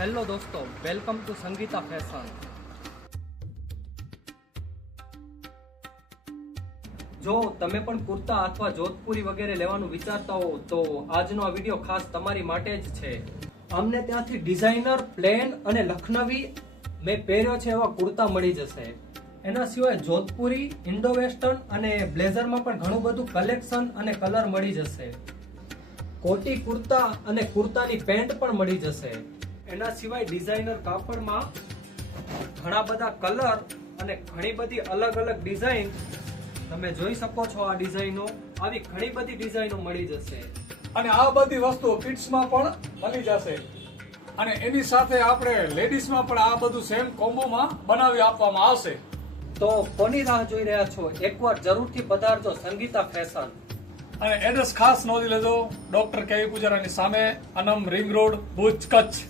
Hello દોસ્તો, welcome to Sangeeta fashion. જો તમે પણ કુર્તા અથવા જોધપુરી વગેરે લેવાનું વિચારતા હો તો આજનો આ વિડીયો ખાસ તમારી માટે જ છે. અમને ત્યાંથી ડિઝાઇનર, પ્લેન અને લખનવી મેં પહેર્યો છે એવા કુર્તા મળી જશે. એના સિવાય જોધપુરી, ઇન્ડો વેસ્ટર્ન અને બ્લેઝરમાં પણ ઘણું બધું કલેક્શન અને કલર મળી જશે. કોટી કુર્તા અને કુર્તાની પેન્ટ પણ મળી જશે. એના સિવાય ડિઝાઇનર કાપડમાં ઘણા બધા કલર અને ઘણી બધી અલગ અલગ ડિઝાઇન તમે જોઈ શકો છો. આ ડિઝાઇનો આવી ઘણી બધી ડિઝાઇનો મળી જશે અને આ બધી વસ્તુઓ કિડ્સમાં પણ મળી જશે. અને એની સાથે આપણે લેડીઝમાં પણ આ બધું સેમ કોમ્બોમાં બનાવી આપવામાં આવશે. તો કોની રાહ જોઈ રહ્યા છો? એકવાર જરૂરથી પધારજો સંગીતા ફેશન. અને એડ્રેસ ખાસ નોંધી લેજો, ડોક્ટર કેવી પૂજારાની સામે, અનમ રિંગ રોડ, ભુજ, કચ્છ.